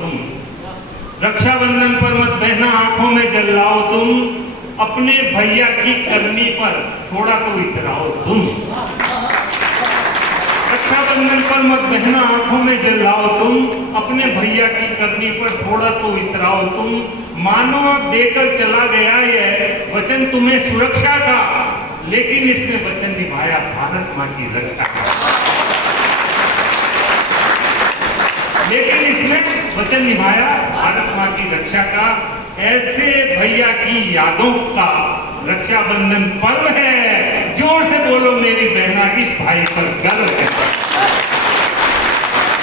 तुम, रक्षाबंधन पर मत बहना आंखों में जलाओ तुम, अपने भैया की करनी पर थोड़ा तो इतराओ तुम। रक्षाबंधन पर मत बहना आंखों में जलाओ तुम, अपने भैया की करनी पर थोड़ा तो इतराओ तुम। मानो अब देकर चला गया यह वचन तुम्हें सुरक्षा का, लेकिन इसने वचन निभाया भारत मां की रक्षा का। लेकिन इसने वचन निभाया भारत मां की रक्षा का। ऐसे भैया की यादों का रक्षाबंधन पर्व है, जोर से बोलो मेरी बहना इस भाई पर गर्व है,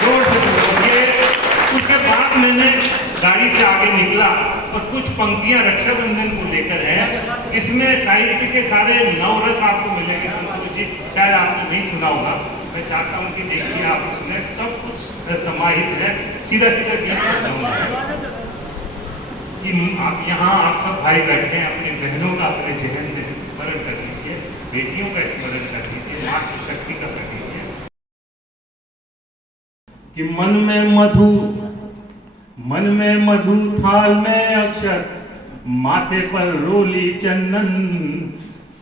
जोर से बोलोगे। उसके बाद मैंने गाड़ी से आगे निकला और कुछ पंक्तियां रक्षाबंधन को लेकर है, जिसमें साहित्य के सारे नवरस आपको मिलेंगे। जी शायद आपने नहीं सुना होगा, मैं चाहता हूं कि देखिए आप उसमें सब कुछ समाहित है। सीधा सीधा गीत कि आप यहाँ आप सब भाई बैठे हैं, अपनी बहनों का अपने जहन में स्मरण कर लीजिए, बेटियों का स्मरण कर लीजिए, माँ की शक्ति का कर लीजिए कि मन में मधु थाल में अक्षर, माथे पर रोली चंदन।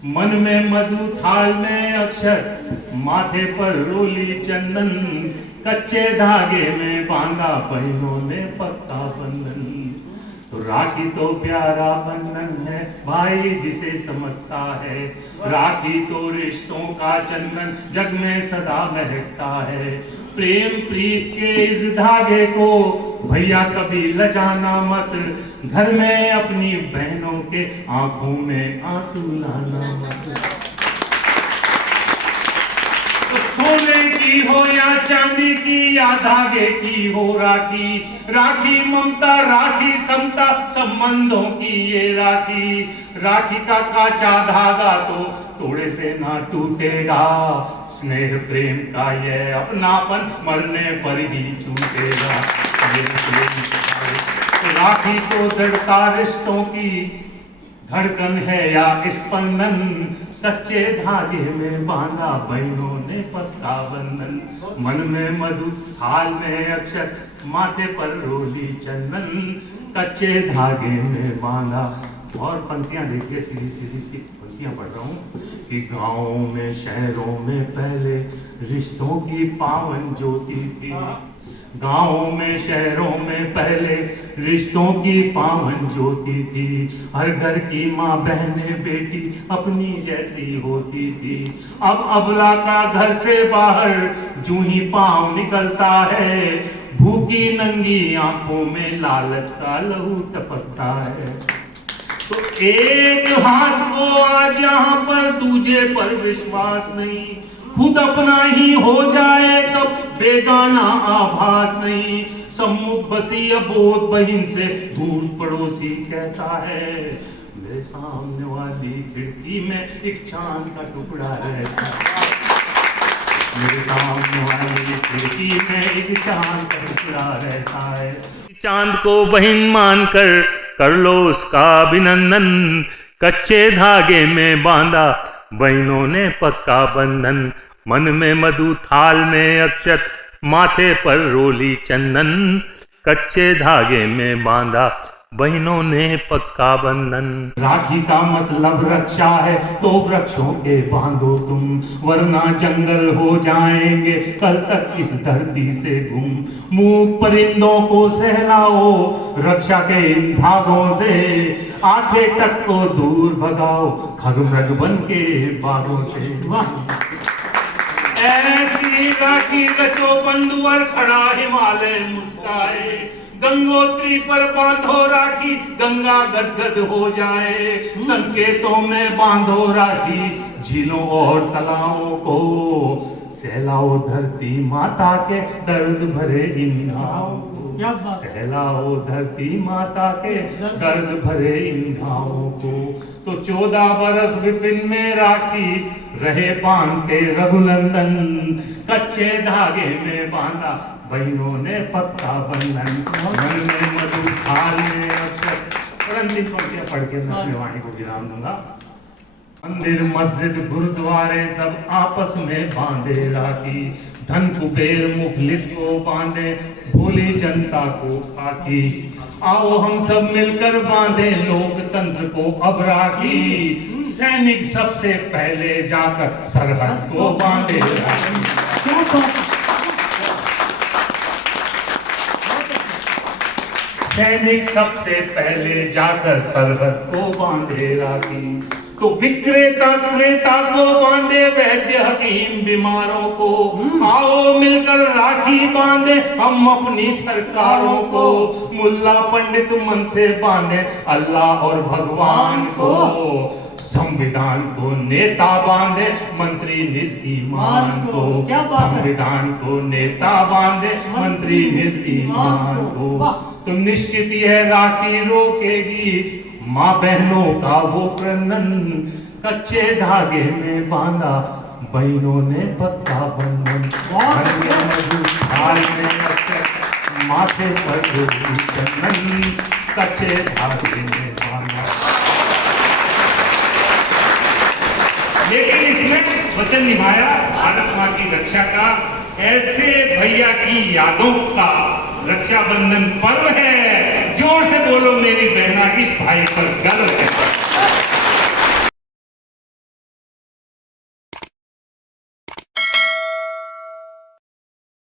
मन में मधु थाल में अक्षर, माथे पर रोली चंदन। कच्चे धागे में बांधा बहनों ने पक्का बंधन। तो राखी तो प्यारा बंधन है भाई जिसे समझता है, राखी तो रिश्तों का चंदन जग में सदा महकता है। प्रेम प्रीत के इस धागे को भैया कभी लजाना मत, घर में अपनी बहनों के आंखों में आंसू लाना मत। सोने की हो या चांदी की या धागे की हो राखी, राखी ममता राखी समता संबंधों की ये राखी। राखी का काचा धागा तो तोड़े से ना टूटेगा, स्नेह प्रेम का ये अपनापन मरने पर ही छूटेगा। तो राखी तो दृढ़ता रिश्तों की धड़कन है या स्पंदन, सच्चे धागे में बांधा बहनों ने पक्का बंधन। मन में मधु थाल में अक्षर, माथे पर रोली चंदन। कच्चे धागे में बांधा। और पंक्तियां देखिए, सीधी सीधी सी पंक्तियां पढ़ रहा हूँ कि गाँवों में शहरों में पहले रिश्तों की पावन ज्योति थी। गाँवों में शहरों में पहले रिश्तों की पावन ज्योति थी। हर घर की माँ बहने बेटी अपनी जैसी होती थी। अब अबला का घर से बाहर जूं ही पाँव निकलता है, भूखी नंगी आंखों में लालच का लहू टपकता है। तो एक हाथ को आज यहाँ पर दूजे पर विश्वास नहीं, खुद अपना ही हो जाए तब बेगाना आभास नहीं। सम्मुख बसी अबोध बहिन से दूर पड़ोसी कहता है, मेरे सामने वाली खिड़की में एक चांद का टुकड़ा रहता है। मेरे सामने वाली खिड़की में एक चांद का टुकड़ा रहता है। चांद को बहिन मानकर कर लो उसका अभिनंदन। कच्चे धागे में बांधा बहनों ने पक्का बंधन। मन में मधु थाल में अक्षत, माथे पर रोली चंदन। कच्चे धागे में बांधा बहनों ने पक्का बंधन। राखी का मतलब रक्षा है तो वृक्षों के बांधो तुम, वरना जंगल हो जाएंगे कल तक इस धरती से गुम। मूक परिंदों को सहलाओ रक्षा के इन धागों से, आंखें तक को दूर भगाओ खगमृग बन के बागों से। वाह, ऐसी राखी कचो बंधुवर खड़ा हिमालय मुस्काए। गंगोत्री पर बांधो राखी गंगा गदगद हो जाए। संकेतों में बांधो राखी झीलों और तालाबों को, सहलाओ धरती माता के दर्द भरे इन घावों को। सहलाओ धरती माता के दर्द भरे इन घावों को। तो 14 बरस विपिन में राखी रहे बांधते रघुनंदन। कच्चे धागे में बांधा बहनों ने पक्का बंधन। मन में मधु थाल में अक्षर। और अंतिम पंक्तियां पढ़ के मैं अपनी वाणी को विराम दूंगा। मंदिर मस्जिद गुरुद्वारे सब आपस में बांधे राखी, धन कुबेर मुफलिस को बांधे भोली जनता को खाकी। आओ हम सब मिलकर बांधे लोकतंत्र को अब राखी। सैनिक सबसे पहले जाकर सरहद को बांधे राखी। सैनिक सबसे पहले जाकर सरहद को बांधे राखी। तो विक्रेता क्रेता को बांधे वैद्य हकीम बीमारों को। आओ मिलकर राखी बांधे हम अपनी सरकारों को। मुल्ला पंडित मन से बांधे अल्लाह और भगवान को। संविधान को नेता बांधे मंत्री निज ईमान को। संविधान को नेता बांधे मंत्री निज ईमान को। तो निश्चित यह राखी रोकेगी माँ बहनों का वो क्रंदन। कच्चे धागे में बांधा बहनों ने पक्का बंधन। घर में मधु थाल में अक्षर, माथे पर गोरी चंदन। कच्चे धागे में बांधा। लेकिन इसमें वचन निभाया भारत माँ की रक्षा का। ऐसे भैया की यादों का रक्षाबंधन पर्व है। जोर से बोलो मेरी बहना, इस भाई पर गर्व है।